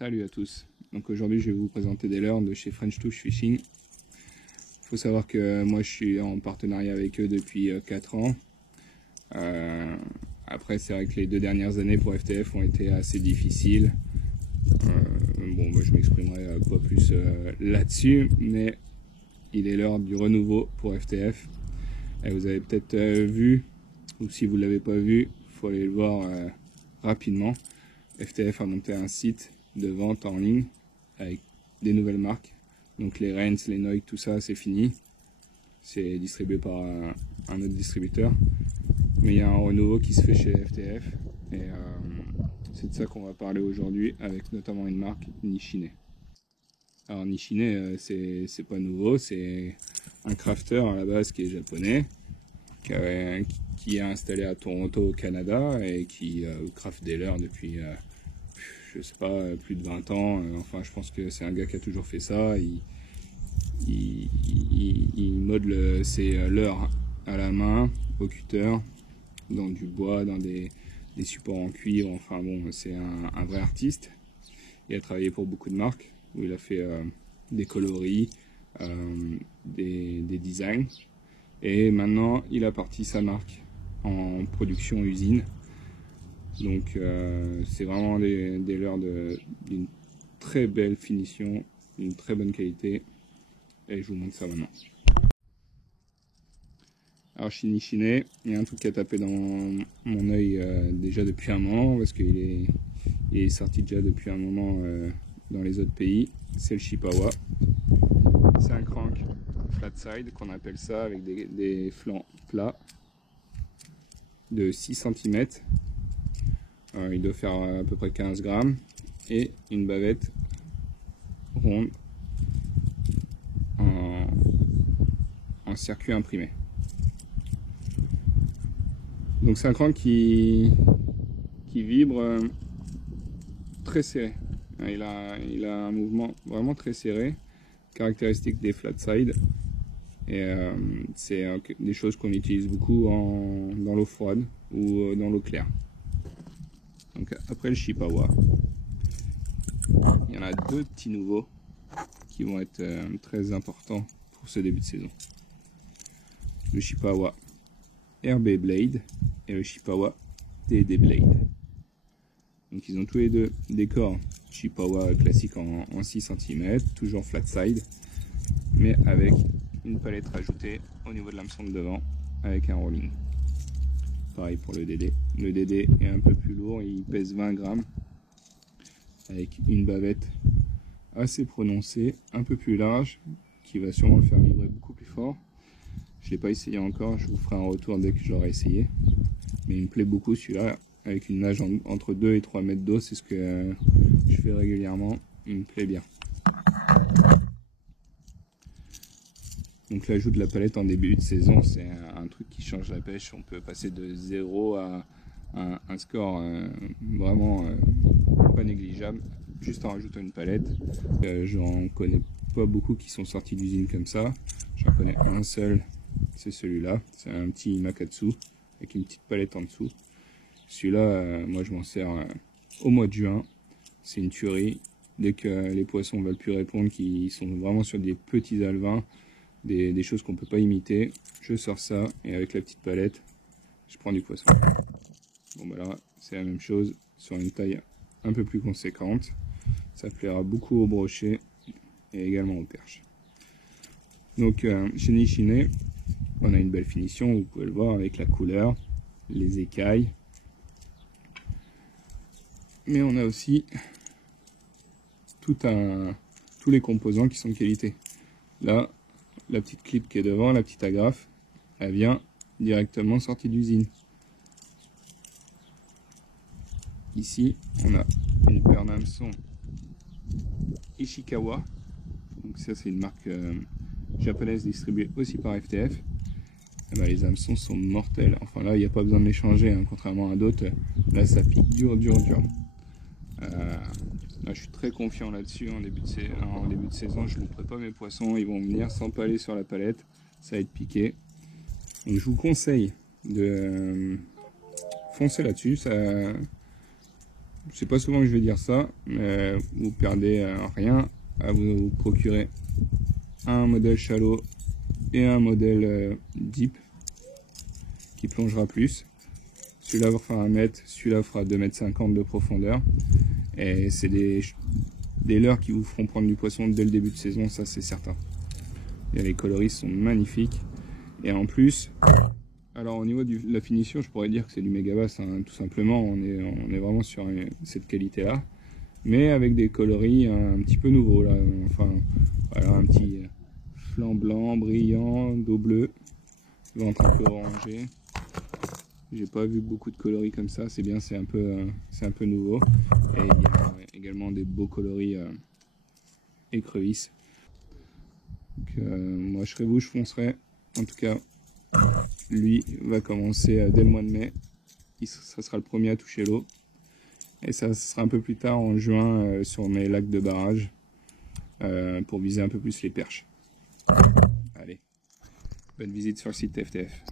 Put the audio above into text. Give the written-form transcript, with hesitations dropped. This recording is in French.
Salut à tous. Donc aujourd'hui je vais vous présenter des leurres de chez French Touch Fishing. Il faut savoir que moi je suis en partenariat avec eux depuis 4 ans. Après c'est vrai que les 2 dernières années pour FTF ont été assez difficiles. Bon moi je m'exprimerai pas plus là-dessus, mais il est l'heure du renouveau pour FTF. Et vous avez peut-être vu, ou si vous ne l'avez pas vu, il faut aller le voir rapidement. FTF a monté un site de vente en ligne avec des nouvelles marques. Donc les Rennes, les Noik, tout ça c'est fini. C'est distribué par un autre distributeur. Mais il y a un renouveau qui se fait chez FTF. Et c'est de ça qu'on va parler aujourd'hui, avec notamment une marque, Nishine. Alors Nishine, c'est pas nouveau, c'est un crafter à la base qui est japonais, qui est installé à Toronto au Canada et qui craft des leurres depuis je sais pas, plus de 20 ans. Enfin je pense que c'est un gars qui a toujours fait ça. Il modèle ses leurres à la main, au cutter, dans du bois, dans des supports en cuivre. Enfin bon, c'est un vrai artiste. Il a travaillé pour beaucoup de marques où il a fait des coloris, des designs. Et maintenant, il a parti sa marque en production usine. Donc c'est vraiment des leurres d'une très belle finition, d'une très bonne qualité. Et je vous montre ça maintenant. Alors chez Nishine, il y a un truc qui a tapé dans mon œil déjà depuis un moment, parce qu'il est sorti déjà depuis un moment dans les autres pays. C'est le Shipawa. C'est un crank flat side qu'on appelle ça, avec des flancs plats de 6 cm. Il doit faire à peu près 15 grammes et une bavette ronde en circuit imprimé. Donc c'est un crank qui vibre très serré. Il a un mouvement vraiment très serré, caractéristique des flat side. Et c'est des choses qu'on utilise beaucoup dans l'eau froide ou dans l'eau claire. Donc après le Shipawa, il y en a 2 petits nouveaux qui vont être très importants pour ce début de saison. Le Shipawa RB Blade et le Shipawa TD Blade. Donc ils ont tous les deux des corps Shipawa classique en 6 cm, toujours flat side, mais avec une palette rajoutée au niveau de l'hameçon de devant avec un rolling. Pareil pour le DD. Le DD est un peu plus lourd, il pèse 20 grammes avec une bavette assez prononcée, un peu plus large, qui va sûrement le faire vibrer beaucoup plus fort. Je ne l'ai pas essayé encore, je vous ferai un retour dès que j'aurai essayé. Mais il me plaît beaucoup celui-là, avec une nage entre 2 et 3 mètres d'eau, c'est ce que je fais régulièrement, il me plaît bien. Donc l'ajout de la palette en début de saison, c'est un truc qui change la pêche. On peut passer de 0 à un score vraiment pas négligeable, juste en rajoutant une palette. J'en connais pas beaucoup qui sont sortis d'usine comme ça. J'en connais un seul, c'est celui-là. C'est un petit Makatsu avec une petite palette en dessous. Celui-là, moi je m'en sers au mois de juin. C'est une tuerie. Dès que les poissons veulent plus répondre, qui sont vraiment sur des petits alevins, des choses qu'on peut pas imiter, je sors ça et avec la petite palette je prends du poisson. Bon bah là c'est la même chose sur une taille un peu plus conséquente, ça plaira beaucoup aux brochets et également aux perches. Donc chez Nishine on a une belle finition, vous pouvez le voir avec la couleur, les écailles, mais on a aussi tous les composants qui sont de qualité. Là la petite clip qui est devant, la petite agrafe, elle vient directement sortie d'usine. Ici, on a une paire d'hameçons Ishikawa. Donc ça, c'est une marque japonaise distribuée aussi par FTF. Et ben, les hameçons sont mortels. Enfin là, il n'y a pas besoin de les changer, hein, contrairement à d'autres. Là, ça pique dur. Là, je suis très confiant là-dessus. En début de saison, je ne louperai pas mes poissons. Ils vont venir s'empaler sur la palette. Ça va être piqué. Donc, je vous conseille de foncer là-dessus. c'est pas souvent que je vais dire ça, mais vous perdez rien à vous procurer un modèle shallow et un modèle deep qui plongera plus. Celui-là fera 1 mètre, celui-là fera 2,50 m de profondeur. Et c'est des leurres qui vous feront prendre du poisson dès le début de saison, ça c'est certain. Et les coloris sont magnifiques. Et en plus, alors au niveau de la finition, je pourrais dire que c'est du Megabass, hein, tout simplement. On est vraiment sur cette qualité-là. Mais avec des coloris un petit peu nouveaux là. Enfin, voilà, un petit flanc blanc, brillant, dos bleu, ventre un peu orangé. J'ai pas vu beaucoup de coloris comme ça, c'est bien, c'est un peu nouveau. Et il y a également des beaux coloris écrevisses. Donc, moi je serais vous, je foncerais. En tout cas, lui va commencer dès le mois de mai. Ça sera le premier à toucher l'eau. Et ça sera un peu plus tard en juin sur mes lacs de barrage pour viser un peu plus les perches. Allez, bonne visite sur le site FTF.